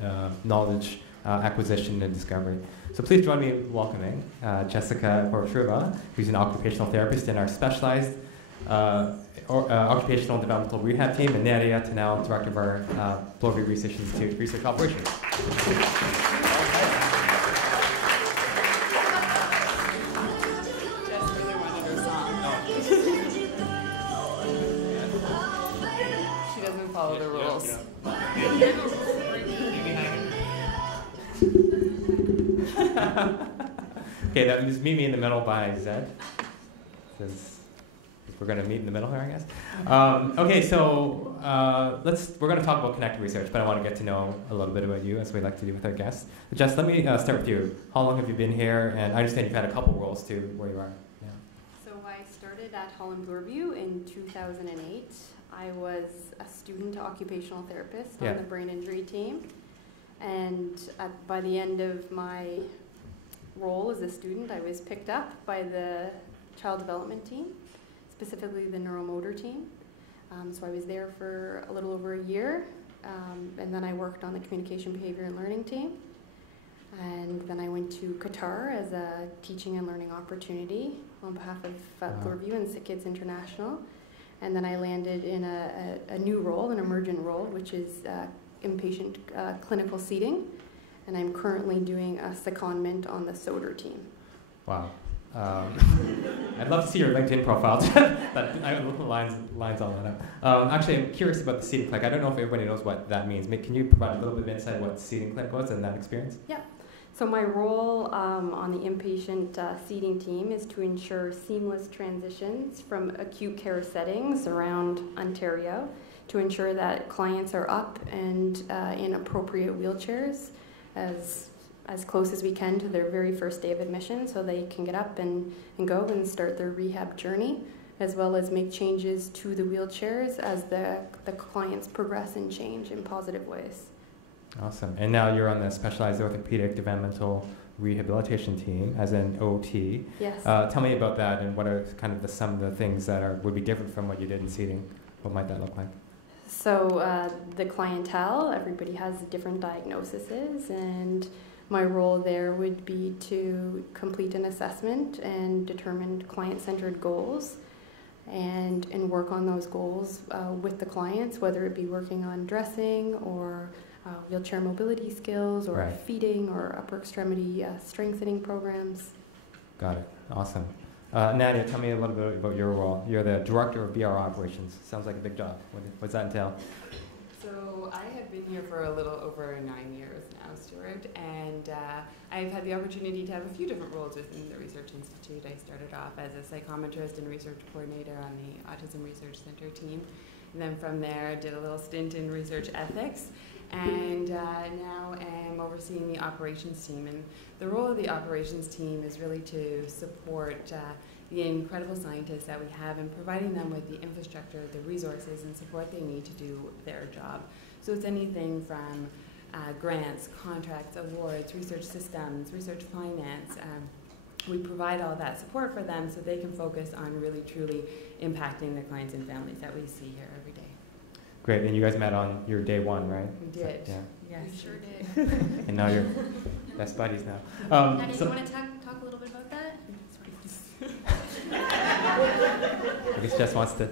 knowledge acquisition and discovery. So please join me in welcoming Jessica Hortruba, who's an occupational therapist in our specialized occupational and developmental rehab team, and Nadia Tanel, director of our Bloorview Research Institute Research Operations. Follow the rules. Okay, that means meet me in the middle by Zed, since we're going to meet in the middle here, I guess. Okay, so we're going to talk about connected research, but I want to get to know a little bit about you, as we like to do with our guests. Jess, let me start with you. How long have you been here? And I understand you've had a couple roles too, where you are. Yeah. So I started at Holland Bloorview in 2008. I was a student occupational therapist on the brain injury team. And by the end of my role as a student, I was picked up by the child development team, specifically the neuromotor team. So I was there for a little over a year, and then I worked on the communication, behavior, and learning team. And then I went to Qatar as a teaching and learning opportunity on behalf of Bloorview and Sick Kids International. And then I landed in a new role, an emergent role, which is inpatient clinical seating. And I'm currently doing a secondment on the SODER team. Wow. I'd love to see your LinkedIn profile. But lines all that up. Actually, I'm curious about the seating clinic. I don't know if everybody knows what that means. Can you provide a little bit of insight what seating clinic was and that experience? Yeah. So my role on the inpatient seating team is to ensure seamless transitions from acute care settings around Ontario to ensure that clients are up and in appropriate wheelchairs as close as we can to their very first day of admission, so they can get up and go and start their rehab journey, as well as make changes to the wheelchairs as the clients progress and change in positive ways. Awesome. And now you're on the Specialized Orthopedic Developmental Rehabilitation team as an OT. Yes. Tell me about that, and what are kind of some of the things that would be different from what you did in seating. What might that look like? So the clientele, everybody has different diagnoses, and my role there would be to complete an assessment and determine client-centered goals and work on those goals with the clients, whether it be working on dressing or wheelchair mobility skills or feeding or upper extremity strengthening programs. Got it. Awesome. Nadia, tell me a little bit about your role. You're the Director of BR Operations. Sounds like a big job. What does that entail? So I have been here for a little over 9 years now, Stuart, and I've had the opportunity to have a few different roles within the Research Institute. I started off as a psychometrist and research coordinator on the Autism Research Center team, and then from there did a little stint in research ethics, and now am overseeing the operations team. And the role of the operations team is really to support the incredible scientists that we have and providing them with the infrastructure, the resources, and support they need to do their job. So it's anything from grants, contracts, awards, research systems, research finance. We provide all that support for them so they can focus on really truly impacting the clients and families that we see here every day. Great, and you guys met on your day one, right? We did. So, yeah. Yes, we sure did. And now you're best buddies now. Nadia, do you want to talk a little bit about that? I guess Jess wants to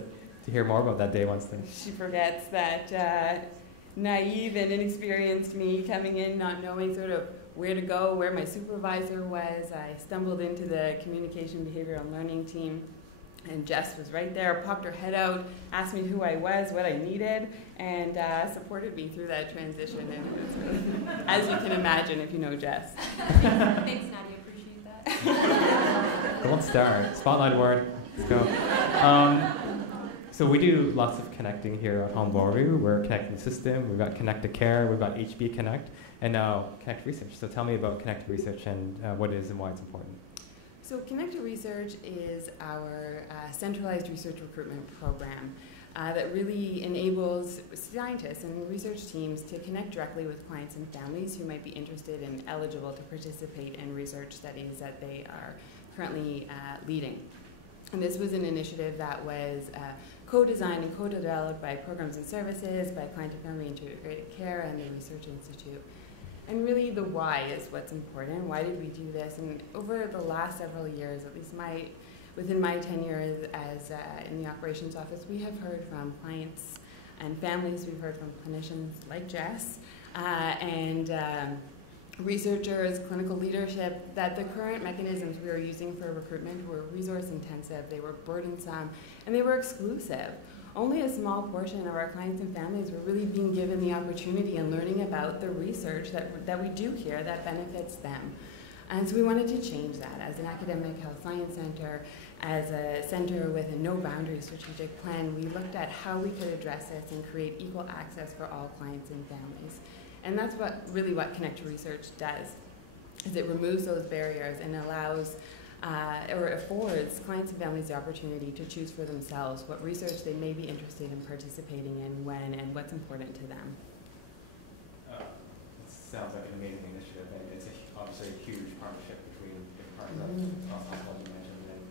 hear more about that day one thing. She forgets that naive and inexperienced me coming in, not knowing sort of where to go, where my supervisor was. I stumbled into the communication, behavioral, and learning team, and Jess was right there, popped her head out, asked me who I was, what I needed, and supported me through that transition. And it was really, as you can imagine if you know Jess. Thanks, Nadia. Appreciate that. Gold star. Spotlight award. Let's go. So we do lots of connecting here at Holland Bloorview. We're connecting the system. We've got Connect to Care. We've got HB Connect. And now Connect Research. So tell me about Connect Research and what it is and why it's important. So Connect to Research is our centralized research recruitment program that really enables scientists and research teams to connect directly with clients and families who might be interested and eligible to participate in research studies that they are currently leading. And this was an initiative that was co-designed and co-developed by Programs and Services, by Client and Family Integrated Care, and the Research Institute. And really the why is what's important. Why did we do this? And over the last several years, at least within my tenure as in the operations office, we have heard from clients and families, we've heard from clinicians like Jess, and researchers, clinical leadership, that the current mechanisms we were using for recruitment were resource intensive, they were burdensome, and they were exclusive. Only a small portion of our clients and families were really being given the opportunity and learning about the research that we do here that benefits them. And so we wanted to change that. As an academic health science center, as a center with a no-boundary strategic plan, we looked at how we could address this and create equal access for all clients and families. And that's really what Connect to Research does, is it removes those barriers and allows or affords clients and families the opportunity to choose for themselves what research they may be interested in participating in, when, and what's important to them. It sounds like an amazing initiative, and it's obviously a huge partnership between different parts of the hospital, you mentioned. And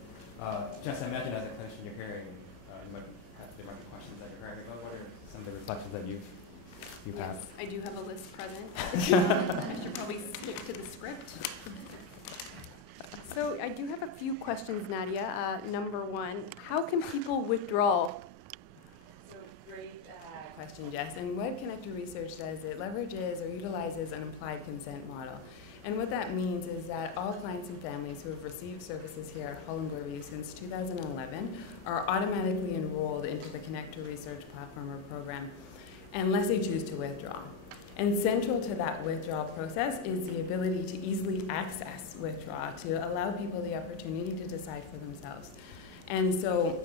Jess, I imagine as a clinician you're hearing, there might be questions that you're hearing. What are some of the reflections that you have? Yes, I do have a list present. I should probably stick to the script. So I do have a few questions, Nadia. Number one, how can people withdraw? So great question, Jess. And what Connect to Research does, it leverages or utilizes an implied consent model. And what that means is that all clients and families who have received services here at Holland Bloorview since 2011 are automatically enrolled into the Connect to Research platform or program, unless they choose to withdraw. And central to that withdrawal process is the ability to easily access withdrawal, to allow people the opportunity to decide for themselves. And so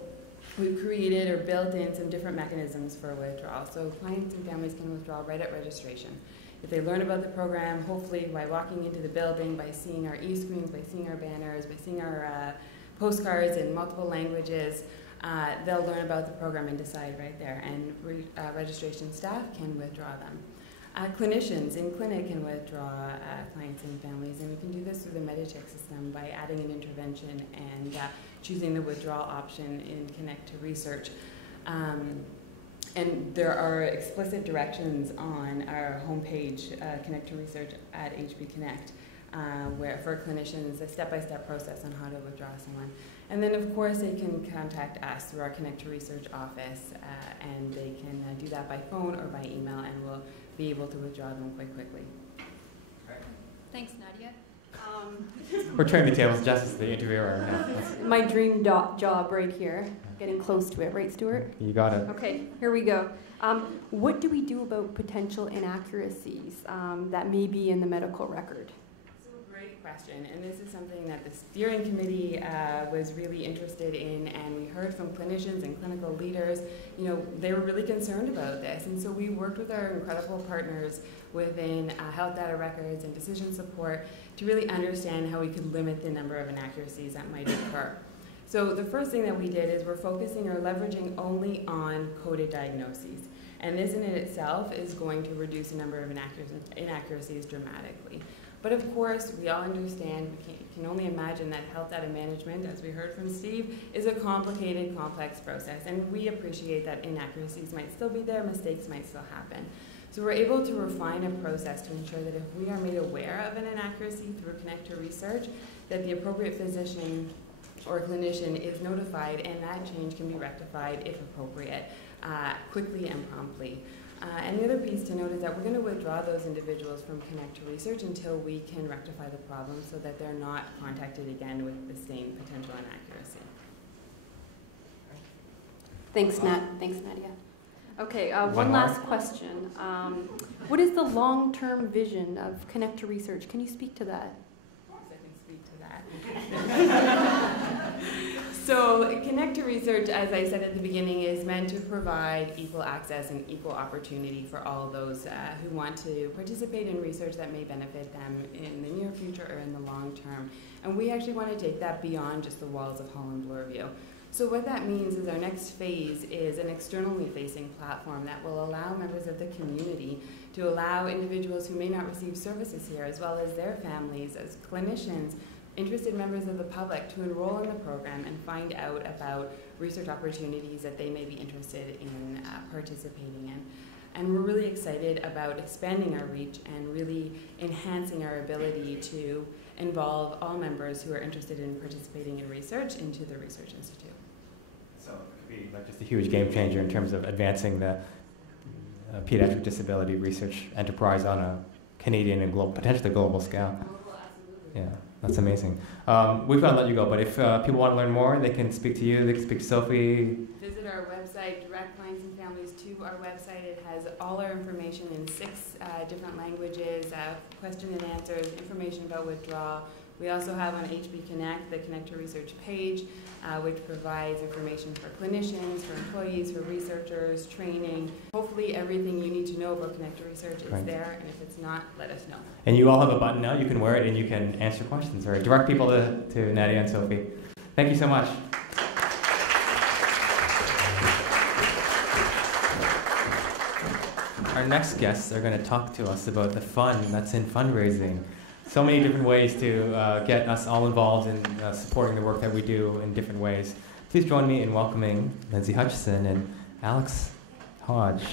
we've created or built in some different mechanisms for withdrawal. So clients and families can withdraw right at registration. If they learn about the program, hopefully by walking into the building, by seeing our e-screens, by seeing our banners, by seeing our postcards in multiple languages, they'll learn about the program and decide right there. And registration staff can withdraw them. Clinicians in clinic can withdraw clients and families, and we can do this through the Meditech system by adding an intervention and choosing the withdrawal option in Connect to Research. And there are explicit directions on our homepage, Connect to Research at HB Connect, where for clinicians, a step-by-step process on how to withdraw someone. And then, of course, they can contact us through our Connect to Research office, and they can do that by phone or by email, and we'll be able to withdraw them quite quickly. Thanks, Nadia. We're turning the tables. Jess is the interviewer. My dream job right here. Getting close to it, right, Stuart? You got it. Okay, here we go. What do we do about potential inaccuracies that may be in the medical record? Great question, and this is something that the steering committee was really interested in, and we heard from clinicians and clinical leaders. You know, they were really concerned about this, and so we worked with our incredible partners within health data records and decision support to really understand how we could limit the number of inaccuracies that might occur. So the first thing that we did is we're focusing or leveraging only on coded diagnoses. And this in itself is going to reduce the number of inaccuracies dramatically. But of course, we all understand, we can only imagine that health data management, as we heard from Steve, is a complicated, complex process. And we appreciate that inaccuracies might still be there, mistakes might still happen. So we're able to refine a process to ensure that if we are made aware of an inaccuracy through Connect to Research, that the appropriate physician or clinician is notified and that change can be rectified if appropriate, quickly and promptly. And the other piece to note is that we're going to withdraw those individuals from Connect to Research until we can rectify the problem so that they're not contacted again with the same potential inaccuracy. Thanks, Nadia. Okay, one last question. What is the long-term vision of Connect to Research? Can you speak to that? Of course I can speak to that. So Connect to Research, as I said at the beginning, is meant to provide equal access and equal opportunity for all those who want to participate in research that may benefit them in the near future or in the long term. And we actually want to take that beyond just the walls of Holland Bloorview. So what that means is our next phase is an externally facing platform that will allow members of the community to allow individuals who may not receive services here, as well as their families, as clinicians, interested members of the public, to enroll in the program and find out about research opportunities that they may be interested in participating in. And we're really excited about expanding our reach and really enhancing our ability to involve all members who are interested in participating in research into the Research Institute. So it could be like just a huge game changer in terms of advancing the pediatric disability research enterprise on a Canadian and global, potentially global scale. Yeah, that's amazing. We've got to let you go, but if people want to learn more, they can speak to you, they can speak to Sophie. Visit our website, direct clients and families to our website. It has all our information in 6 different languages, question and answers, information about withdrawal. We also have on HB Connect the Connect to Research page, which provides information for clinicians, for employees, for researchers, training. Hopefully everything you need to know about Connect to Research is there, and if it's not, let us know. And you all have a button now. You can wear it and you can answer questions or direct people to Nadia and Sophie. Thank you so much. Our next guests are going to talk to us about the fun that's in fundraising. So many different ways to get us all involved in supporting the work that we do in different ways. Please join me in welcoming Lindsay Hutchison and Alex Hodge.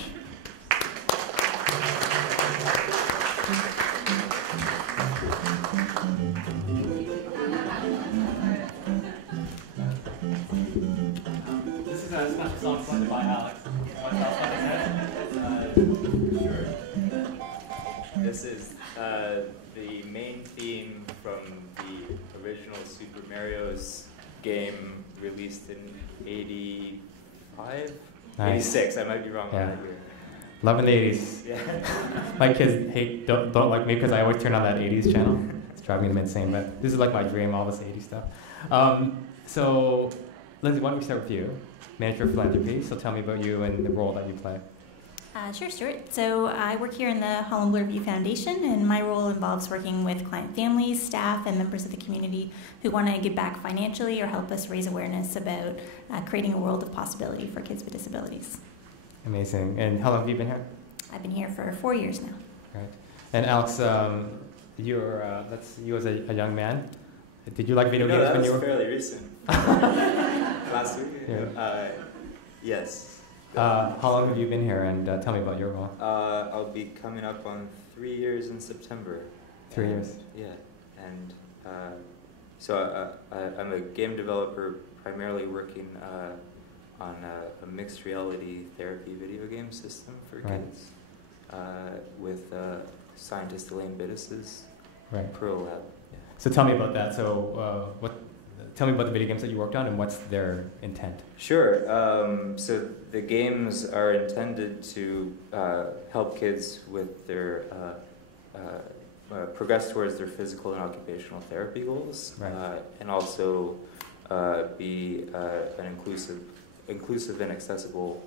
This is a special song selected by Alex. Sure. This is the main theme from the original Super Mario's game released in 85? Nice. 86, I might be wrong on that year. Loving the 80s. Yeah. My kids don't like me because I always turn on that 80s channel. It's driving them insane, but this is like my dream, all this 80s stuff. So, Lindsay, why don't we start with you? Manager of Philanthropy, so tell me about you and the role that you play. Sure, Stuart. So I work here in the Holland Bloorview Foundation, and my role involves working with client families, staff, and members of the community who want to give back financially or help us raise awareness about creating a world of possibility for kids with disabilities. Amazing. And how long have you been here? I've been here for 4 years now. Right. And Alex, that's you as a young man. Did you like video games when you were? That was fairly recent. Last week? Yeah. Yes. How long have you been here, and tell me about your role? I'll be coming up on 3 years in September. 3 years? Yeah, and so I'm a game developer, primarily working on a mixed reality therapy video game system for kids with scientist Elaine Bittis's Pro Lab. Yeah. So tell me about that. So tell me about the video games that you worked on and what's their intent. Sure. So the games are intended to help kids with their progress towards their physical and occupational therapy goals, and also be an inclusive and accessible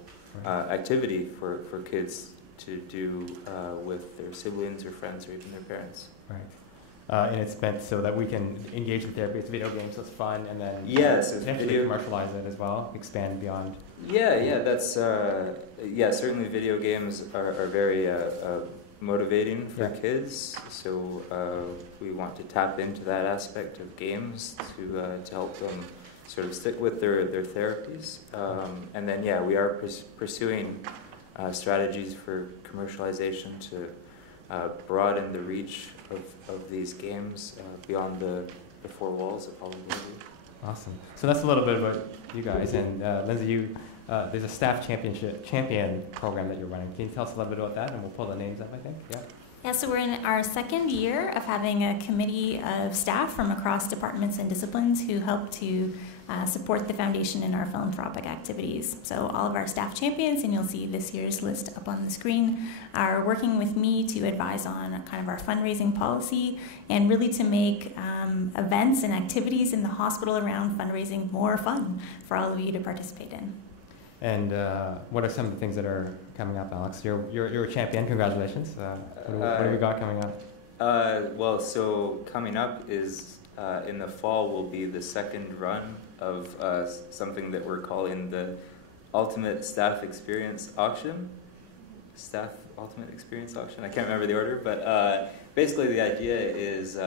activity for kids to do with their siblings or friends or even their parents. Right. And it's meant so that we can engage in therapy. It's video games, so it's fun, and then eventually commercialize it as well, expand beyond. Yeah, that's certainly video games are very motivating for kids. So we want to tap into that aspect of games to help them sort of stick with their therapies. And then we are pursuing strategies for commercialization to broaden the reach of these games beyond the 4 walls of Holland. Awesome. So that's a little bit about you guys. And Lindsay, there's a staff champion program that you're running. Can you tell us a little bit about that? And we'll pull the names up, I think. Yeah, so we're in our 2nd year of having a committee of staff from across departments and disciplines who help to support the foundation in our philanthropic activities. So all of our staff champions, and you'll see this year's list up on the screen, are working with me to advise on kind of our fundraising policy and really to make events and activities in the hospital around fundraising more fun for all of you to participate in. And what are some of the things that are coming up, Alex? You're a champion. Congratulations. What have we got coming up? Well, so coming up is in the fall will be the 2nd run of something that we're calling the Ultimate Staff Experience Auction. Staff Ultimate Experience Auction. I can't remember the order, but basically the idea is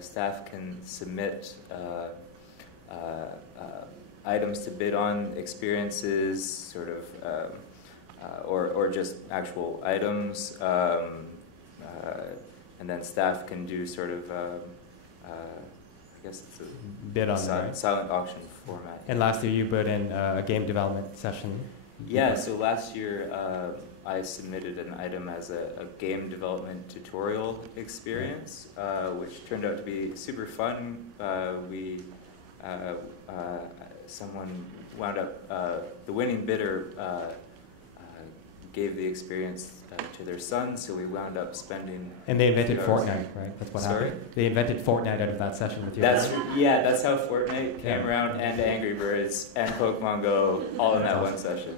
staff can submit items to bid on, experiences, sort of, or just actual items, and then staff can do sort of, I guess it's a bid on silent auction format. And last year you put in a game development session. Yeah, so last year I submitted an item as a game development tutorial experience, which turned out to be super fun. Someone wound up, the winning bidder gave the experience to their son, so we wound up spending. And they invented Fortnite, right? That's what Sorry? happened. They invented Fortnite out of that session with you. That's how Fortnite came around, and Angry Birds and Pokemon Go all in that one session.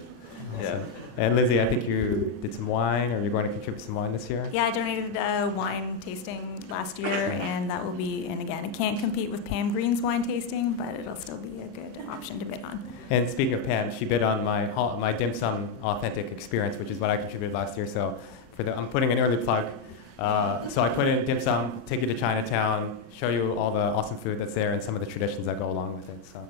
Awesome. Yeah. And Lizzie, I think you did some wine, or you're going to contribute some wine this year? Yeah, I donated wine tasting last year, and that will be, and again, it can't compete with Pam Green's wine tasting, but it'll still be a good option to bid on. And speaking of Pam, she bid on my dim sum authentic experience, which is what I contributed last year. So I'm putting an early plug. So I put in dim sum, take you to Chinatown, show you all the awesome food that's there and some of the traditions that go along with it. So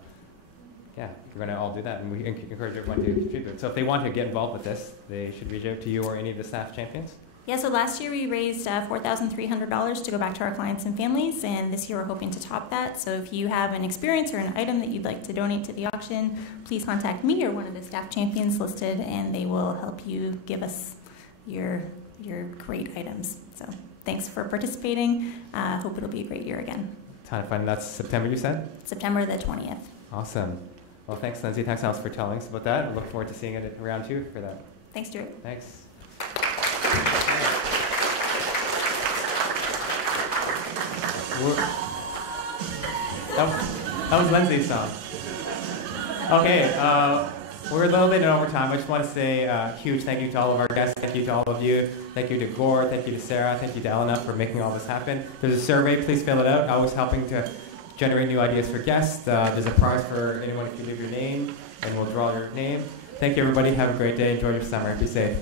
yeah, we're going to all do that, and we encourage everyone to contribute. So if they want to get involved with this, they should reach out to you or any of the staff champions. Yeah, so last year we raised $4,300 to go back to our clients and families, and this year we're hoping to top that. So if you have an experience or an item that you'd like to donate to the auction, please contact me or one of the staff champions listed, and they will help you give us your great items. So thanks for participating. Hope it'll be a great year again. Ton of fun. That's September, you said? September the 20th. Awesome. Well, thanks, Lindsay. Thanks, Alice, for telling us about that. I look forward to seeing it around too for that. Thanks, Stuart. Thanks. That was Lindsay's song. Okay, we're a little bit in overtime. I just want to say a huge thank you to all of our guests. Thank you to all of you. Thank you to Gore. Thank you to Sarah. Thank you to Elena for making all this happen. There's a survey. Please fill it out. Always helping to generate new ideas for guests. There's a prize for anyone if you leave your name, and we'll draw your name. Thank you, everybody. Have a great day. Enjoy your summer. Be safe.